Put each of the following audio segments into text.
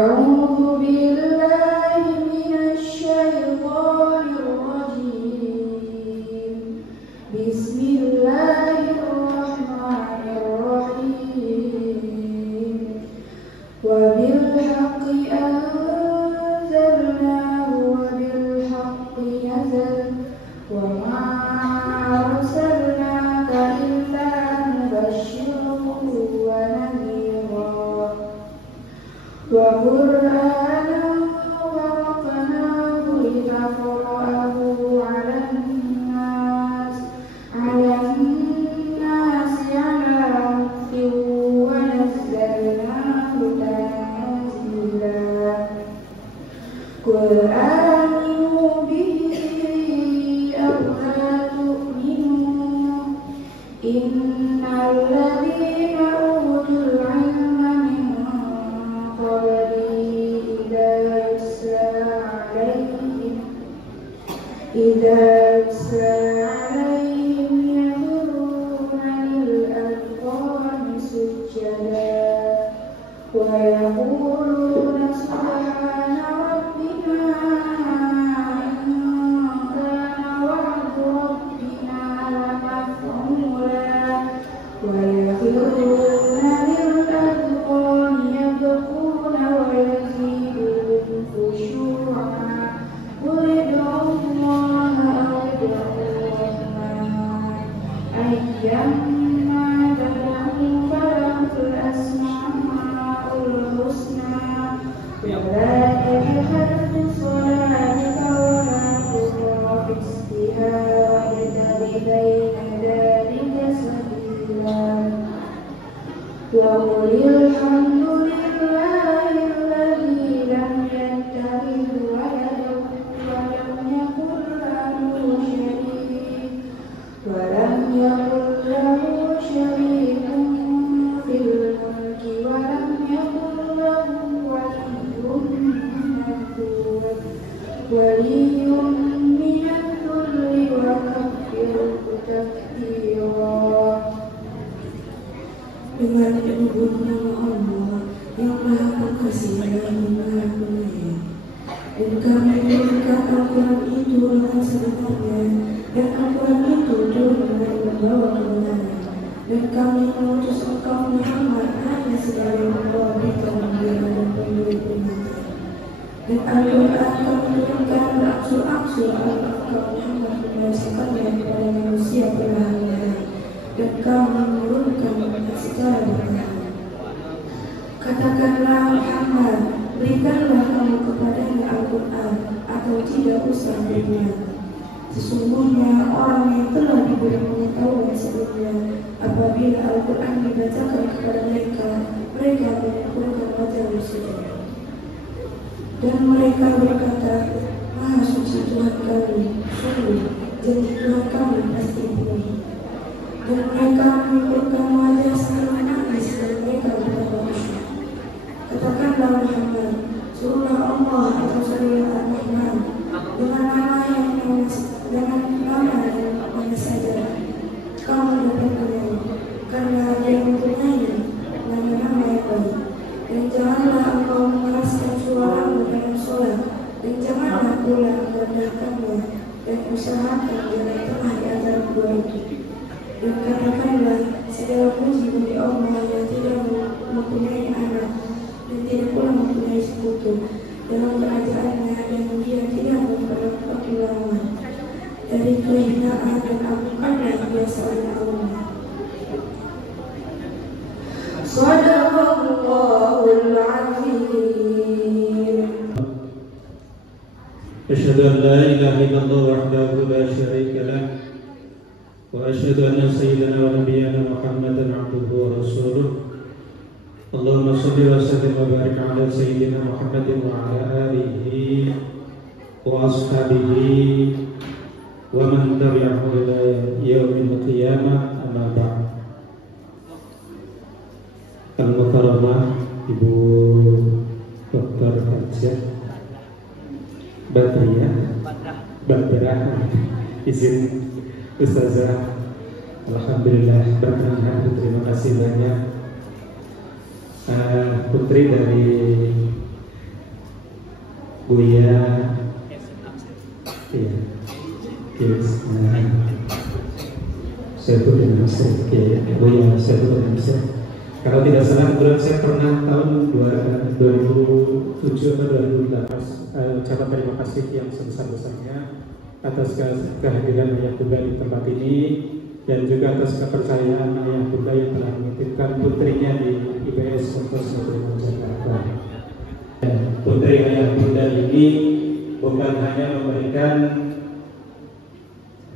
أعوذ بالله من الشيطان الرجيم بسم الله الرحمن الرحيم وبالحق أنزلناه وبالحق نزل وما أرسلناك إلا مبشرا ونذيرا وقرآنا فرقناه لتقرأه على الناس على مكث ونزلناه تنزيلا قل آمنوا به أو لا تؤمنوا إن الذين أوتوا العلم من قبله إذا يتلى عليهم يخرون للأذقان سجدا ويقولون سبحان ربنا إن كان وعد ربنا لمفعولا ويخرون للأذقان يبكون ويزيدهم خشوعا قل ادعوا الله أو ادعوا الرحمن أيما تدعوا فله الأسماء الحسنى ولا تجهر بصلاتك ولا تخافت بها وابتغ بين ذلك سبيلا وقل الحمد لله الذي لم يتخذ ولدا ولم يكن له شريك في الملك ولم يكن له ولي من الذل وكبره تكبيرا. Dengan menyebut nama Allah yang Maha Pengasih dan Maha Penyayang, dan kami berikan Al-Quran itu dengan sebenarnya, dan Al-Quran itu turun dan membawa kebenaran, dan kami mengutus engkau Muhammad hanya sebagai pembawa berita gembira dan pemberi peringatan. Dan Al-Quran kami turunkan berangsur-angsur agar engkau Muhammad membacakannya kepada manusia perlahan-lahan, dan kami menurunkan secara bertahap. Katakanlah Muhammad, berikanlah kamu kepadanya Al-Quran, atau tidak usah berikan. Sesungguhnya orang yang telah diberi pengetahuan sebelumnya, apabila Al-Quran dibacakan kepada mereka, mereka menyempurnakan wajah bersujud. Dan mereka berkata, Maha suci Tuhan kami, sungguh janji Tuhan kami pasti dipenuhi. Dan mereka menyempurnakan wajah sambil menangis, dan mereka berkata, katakanlah Muhammad, suruhlah Allah atau suruhlah Ar-Rahman dengan nama yang mana saja kamu dapat menyanyi, karena dia mempunyai nama-nama yang baik. Dan janganlah engkau mengeraskan suaramu dalam sholat, dan janganlah pula merendahkannya, dan usahakan jangan tengah di antara dua itu. Dan katakanlah segala puji bagi Allah yang tidak mempunyai anak dan tidak pula mempunyai sekutu dalam kerajaannya, dan dia tidak memperlakukan kelawan dari kehinaan dan amukan yang biasa oleh Allah. Sadaqallahul azim. Asyhadu an la ilaha illallah wahdahu la syarika lah wa asyhadu anna sayyidana wa nabiyyana Muhammadan abduhu wa rasuluh. Allahumma shalli wa sallim wa barik ala sayyidina Muhammadin wa ala alihi wa ashabihi wa man tabi'ahu ila yaumil qiyamah, amma ba'd. Al-Mukarramah Ibu Dr. Hajjah Badrah, izin Ustazah. Alhamdulillah, berkenan, terima kasih banyak. Putri dari Buya, iya, saya tuh dengan Mesir, Buya saya tuh dengan Mesir. Kalau tidak salah, kebetulan saya pernah tahun 2007 atau 2008 ucapan terima kasih yang sebesar-besarnya atas kehadiran ayah bunda di tempat ini dan juga atas kepercayaan ayah bunda yang telah menitipkan putrinya di IBS Kampus Negeri Jakarta. Putri ayah bunda ini bukan hanya memberikan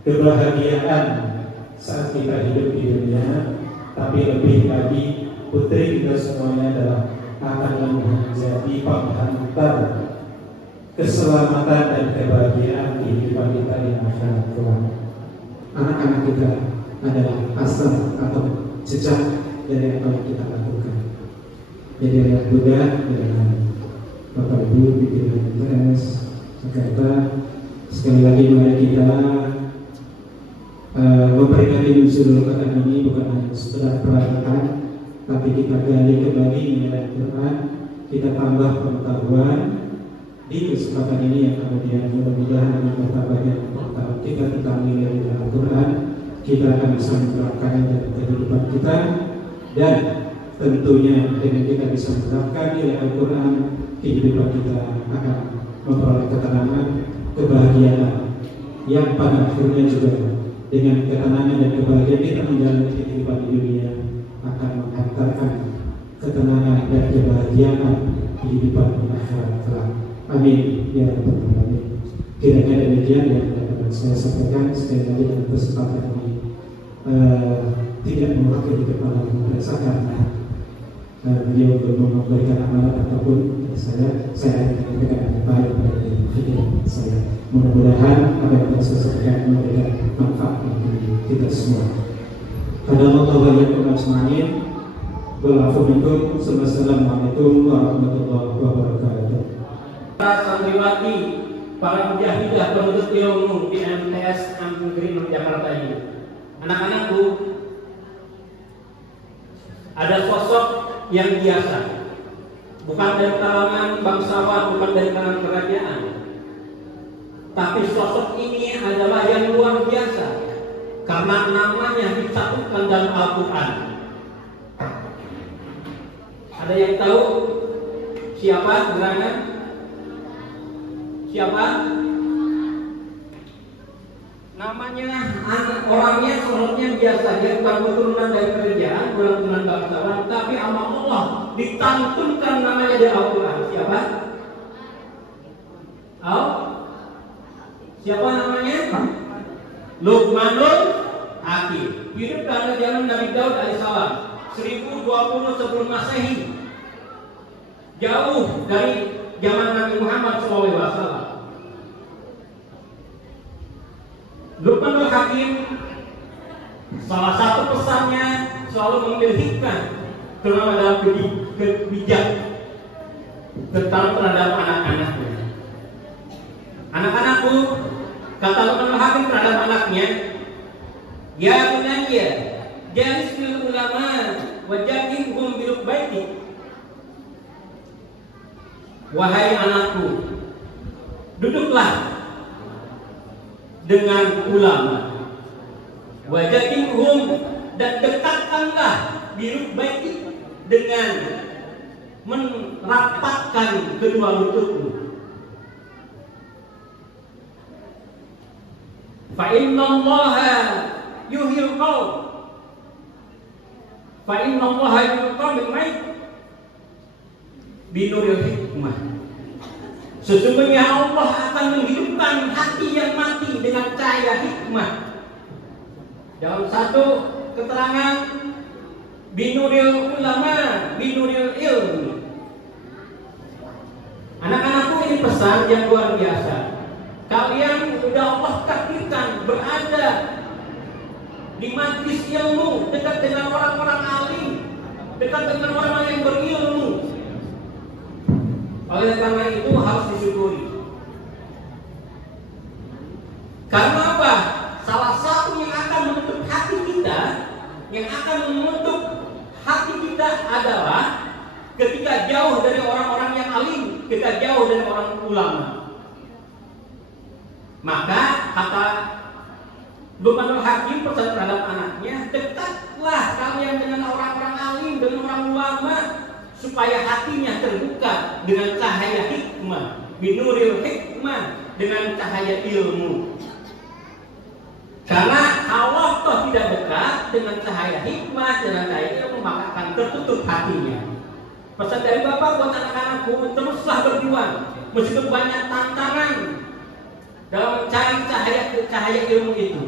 kebahagiaan saat kita hidup di dunia, tapi lebih lagi putri kita semuanya adalah akan menjadi penghantar keselamatan dan kebahagiaan kehidupan kita di akhirat kelak. Anak-anak kita adalah asal atau jejak dari apa yang kita lakukan. Jadi ayah bunda dengan Bapak Ibu pimpinan MTS Jakarta, sekali lagi mari kita memperingati Nuzulul Quran ini bukan hanya sekedar perayaan, tapi kita gali kembali nilai Quran, kita tambah pengetahuan di kesempatan ini yang kemudian mudah-mudahan dengan bertambahnya pengetahuan kita tentang nilai Al-Quran, kita akan bisa menerapkannya dalam kehidupan kita, dan tentunya dengan kita bisa menerapkan nilai Al-Quran, kehidupan kita akan memperoleh ketenangan, kebahagiaan yang pada akhirnya juga dengan ketenangan dan kebahagiaan kita menjalani kehidupan di dunia akan menghantarkan ketenangan dan kebahagiaan kehidupan di akhirat kelak. Amin ya rabbal alamin. Kira-kira demikian yang dapat saya sampaikan. Sekali lagi dalam kesempatan ini tidak mewakili kepala desa karena beliau belum memberikan amalan ataupun saya menyampaikan yang baik pada pikiran saya. Mudah-mudahan apa yang saya sampaikan memberikan manfaat bagi kita semua. Assalamualaikum warahmatullahi wabarakatuh. Wassalamualaikum warahmatullahi wabarakatuh. Para santriwati, para mujahidah penuntut ilmu di MTS Negeri Jakarta ini, anak-anakku, ada sosok yang biasa, bukan dari kalangan bangsawan, bukan dari kalangan kerajaan, tapi sosok ini adalah yang luar biasa karena namanya disatukan dalam Al-Quran. Ada yang tahu siapa gerangan? Siapa? Namanya, orangnya sosoknya biasa, dia bukan keturunan dari kerajaan, bukan keturunan bangsawan, tapi sama Allah ditantunkan namanya di Al-Quran. Siapa? Siapa namanya? Luqmanul Hakim. Hidup pada zaman Nabi Daud alaihissalam 1020 sebelum Masehi, jauh dari zaman Nabi Muhammad SAW. Luqmanul Hakim, salah satu pesannya selalu mengambil hikmah, terutama dalam bijak terhadap anak-anaknya. Anak-anakku, kata Luqmanul Hakim terhadap anaknya, ya bunayya, jalisul ulama wajadihum bil baiti. Wahai anakku, duduklah dengan ulama, wajadihum, dan dekatkanlah bil baiti, dengan merapatkan kedua lututmu. Fa innallaha yuhyil qaum, fa innallaha yuhyil qaum binuril hikmah. Sesungguhnya Allah akan menghidupkan hati yang mati dengan cahaya hikmah. Dalam satu keterangan, binuril ulama, binuril ilmi. Anak-anakku, ini pesan yang luar biasa. Kalian sudah Allah takdirkan berada di majlis ilmu, dekat dengan orang-orang alim, dekat dengan orang-orang yang berilmu. Oleh karena itu harus disyukuri. Karena apa? Salah satu yang akan menutup hati kita, yang akan menutup hati kita adalah ketika jauh dari orang-orang yang alim, kita jauh dari orang ulama. Maka kata Luqmanul Hakim pesan terhadap anaknya, dekatlah kalian dengan orang-orang alim, dengan orang ulama, supaya hatinya terbuka dengan cahaya hikmah, binuril hikmah, dengan cahaya ilmu. Karena Allah toh tidak dekat dengan cahaya hikmah, dengan cahaya ilmu, maka akan tertutup hatinya. Pesan dari Bapak buat anak-anakku, teruslah berjuang meskipun banyak tantangan dalam mencari cahaya ilmu itu.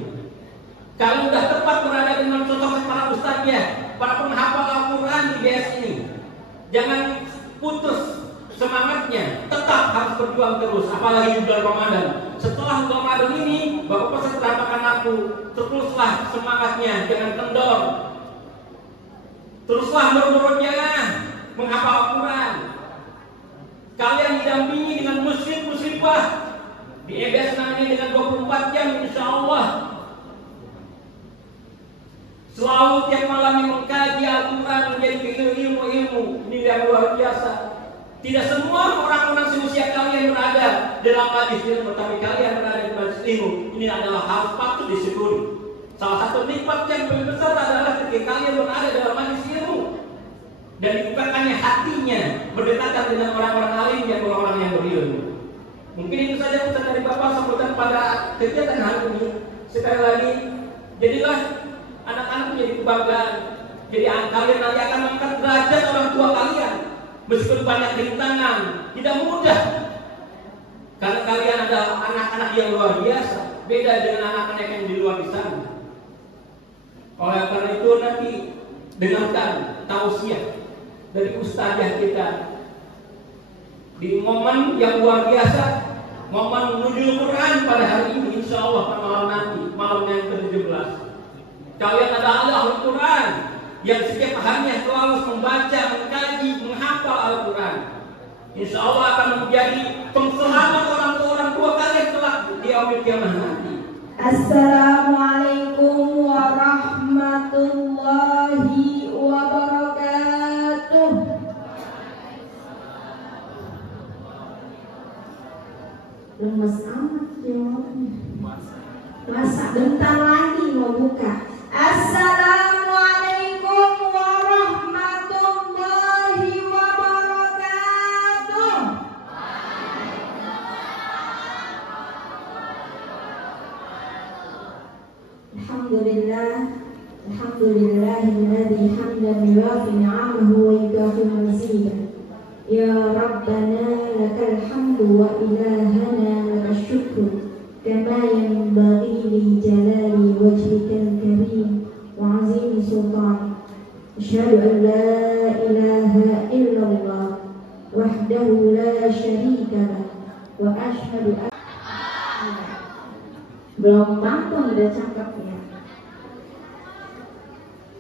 Kalau sudah tepat berada dengan sosok para ustaznya, para penghafal Al-Quran di BS ini, jangan putus semangatnya, tetap harus berjuang terus, apalagi di bulan Ramadan. Setelah Ramadan ini, Bapak pesan terhadap anakku, teruslah semangatnya, jangan kendor. Teruslah berurutnya menghafal Al-Quran. Kalian didampingi dengan muslim-muslimah di EBS ini dengan 24 jam, insya Allah. Selalu tiap malam mengkaji Al-Quran, menjadi ilmu-ilmu. Ini yang luar biasa. Tidak semua orang-orang seusia kalian berada dalam majlis ilmu, tetapi kalian berada di majlis ilmu. Ini adalah hal patut disyukuri. Salah satu nikmat yang paling besar adalah ketika kalian berada dalam majlis ilmu dan dibukakannya hatinya berdekatan dengan orang-orang alim dan orang-orang yang berilmu. Mungkin itu saja pesan dari Bapak sambutan pada kegiatan hari ini. Sekali lagi, jadilah anak-anak menjadi kebanggaan. Jadi kalian nanti akan mengangkat derajat orang tua kalian. Meskipun banyak rintangan, tidak mudah. Karena kalian adalah anak-anak yang luar biasa, beda dengan anak-anak yang di luar di sana. Oleh karena itu nanti dengarkan tausiah dari ustazah kita di momen yang luar biasa, momen menuju Quran pada hari ini, insya Allah pada malam nanti, malam yang ke-17. Kalian adalah ahli Quran yang setiap harinya selalu membaca, mengkaji, menghafal Al-Quran. Insya Allah akan menjadi pengselamat orang tua kalian kelak di yaumil kiamah nanti. Assalamualaikum warahmatullahi wabarakatuh. Lemes amat jawabnya. Masa bentar lagi mau buka. Assalamualaikum warahmatullahi wabarakatuh. Alhamdulillahilladzi hamdan yuwafi ni'amahu wa yukafi mazidah. Ya Rabbana lakal hamdu wa ilahana lakal syukru kama yanbaghi li jalali wajhikal karim wa azimi sultani. Asyhadu an la ilaha illallah wahdahu la syarika lah wa asyhadu an belum mampu udah cakep ya.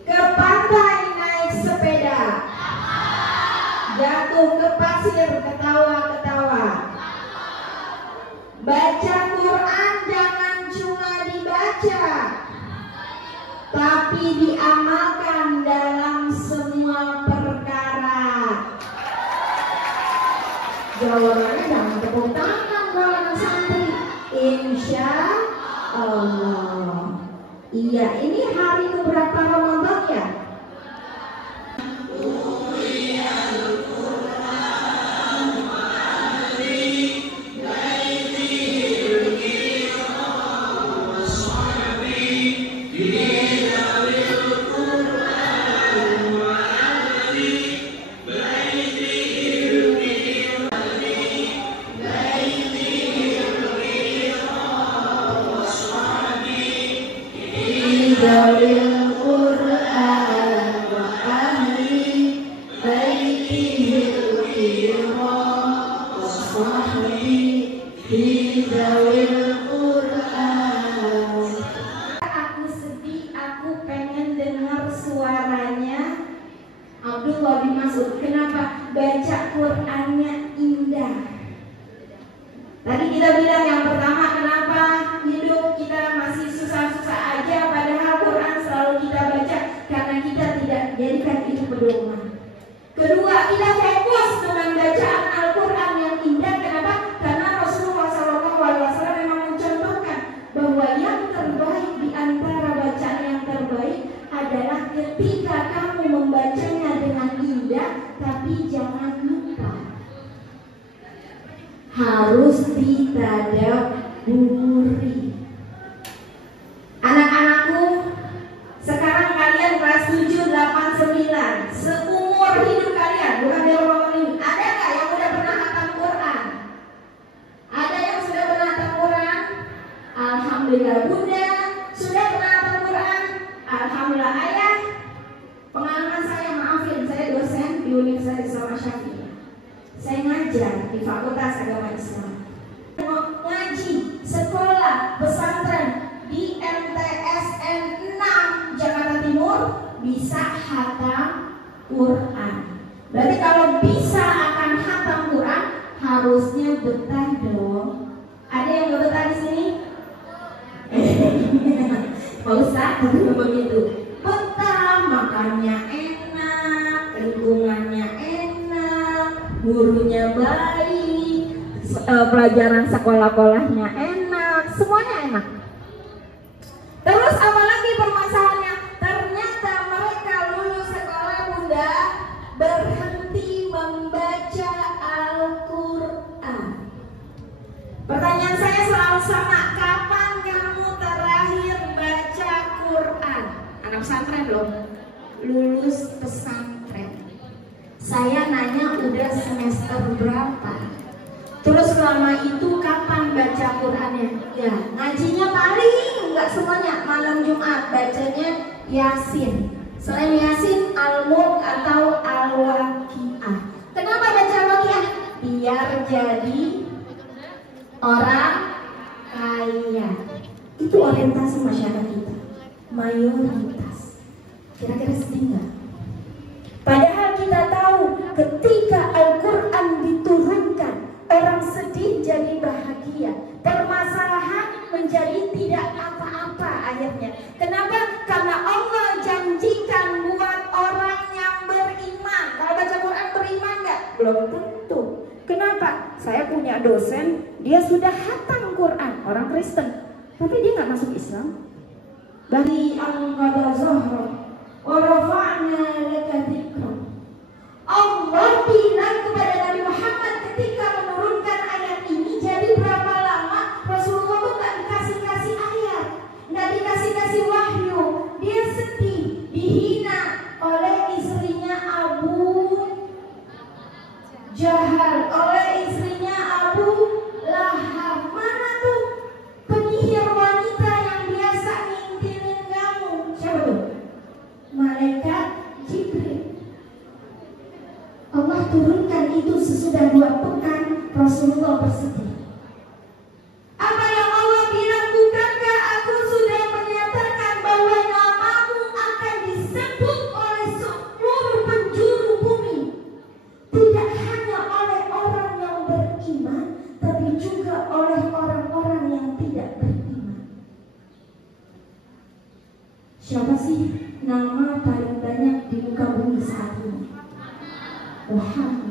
Ke pantai naik sepeda, jatuh ke pasir ketawa-ketawa. Baca Quran jangan cuma dibaca, tapi diamalkan dalam semua perkara. Jawabannya jangan tepuk tangan kalau santri. Insya Allah. Iya, ini hari keberapa Ramadan ya? Aku sedih, aku pengen dengar suaranya Abdullah bin Mas'ud. Kenapa? Baca Qurannya indah. Tadi kita bilang yang pertama, kenapa hidup kita masih susah-susah aja, padahal Quran selalu kita baca, karena kita tidak jadikan itu pedoman. Kedua, kita fokus dengan bacaan Al-Quran yang harus ditadaburi. Anak-anakku, sekarang kalian kelas 7, 8, 9. Seumur hidup kalian, bukan di rumah ini, ada nggak yang udah pernah khatam Quran? Ada yang sudah pernah khatam Quran? Alhamdulillah. Bunda sudah pernah khatam Quran? Alhamdulillah. Ayah, pengalaman saya, maafin, saya dosen di Universitas Islam Asy-Syafi'iyah. Saya ngajar di Fakultas Agama Islam. Ngaji, sekolah, pesantren di MTSN 6 Jakarta Timur bisa khatam Quran. Berarti kalau bisa akan khatam Quran harusnya betah dong. Ada yang gak betah di sini? Pak Ustaz, begitu. Betah, makannya enak, lingkungannya enak, gurunya baik, pelajaran sekolah-sekolahnya enak, semuanya enak. Terus apalagi permasalahannya? Ternyata mereka lulus sekolah, Bunda, berhenti membaca Al-Quran. Pertanyaan saya selalu sama, kapan kamu terakhir baca Quran? Anak pesantren loh, lulus pesantren. Saya nanya udah semester berapa? Terus selama itu kapan baca Qurannya? Ya, ngajinya paling nggak semuanya malam Jumat, bacanya Yasin. Selain Yasin, Al-Mulk atau Al-Waqiah. Kenapa baca Al-Waqiah? Biar jadi orang kaya. Itu orientasi masyarakat kita, mayoritas. Kira-kira sedih nggak? Padahal kita tahu ketika Al-Quran diturunkan, orang sedih jadi bahagia, permasalahan menjadi tidak apa-apa akhirnya. Kenapa? Karena Allah janjikan buat orang yang beriman. Kalau baca Quran beriman nggak? Belum tentu. Kenapa? Saya punya dosen, dia sudah khatam Quran, orang Kristen, tapi dia nggak masuk Islam. Dari al-qadha zahra wa rafa'na laka dzikra. Allah bilang kepada Nabi Muhammad ketika menurunkan ayat ini, jadi berapa lama Rasulullah itu nggak dikasih ayat, nggak dikasih wahyu. Dia sedih, dihina oleh istrinya Abu Jahal, oleh istrinya Abu Lahab. Mana tuh penyihir wanita yang biasa ngintilin kamu? Siapa tuh? Malaikat Jibril. Allah turunkan itu sesudah 2 pekan. Rasulullah bersedih. Apa yang Allah bilang? Bukankah aku sudah menyatakan bahwa namamu akan disebut oleh seluruh penjuru bumi, tidak hanya oleh orang yang beriman, tapi juga oleh orang-orang yang tidak beriman. Siapa sih nama paling banyak di muka bumi saat ini? Muhammad.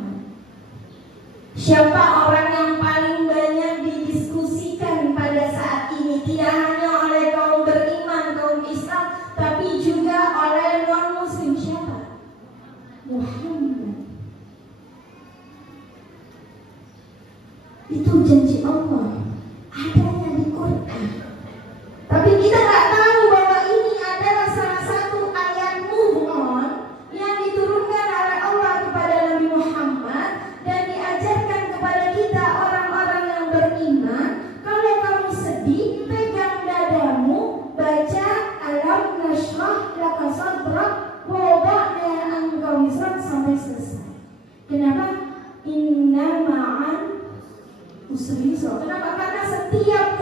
Siapa orang yang paling banyak didiskusikan pada saat ini? Tidak hanya oleh kaum beriman, kaum Islam, tapi juga oleh non-muslim. Siapa? Muhammad. Itu janji Allah, adanya di Quran. Tapi kita nggak tahu bahwa ini adalah salah satu ayat move on yang diturunkan oleh Allah kepada Nabi Muhammad dan diajarkan kepada kita orang-orang yang beriman. Kalau kamu sedih, pegang dadamu, baca Alam Nashrah Laka Sadrak wa wada'na anka wizrak sampai selesai. Kenapa? Inna ma'an usri yusra. Kenapa? Karena setiap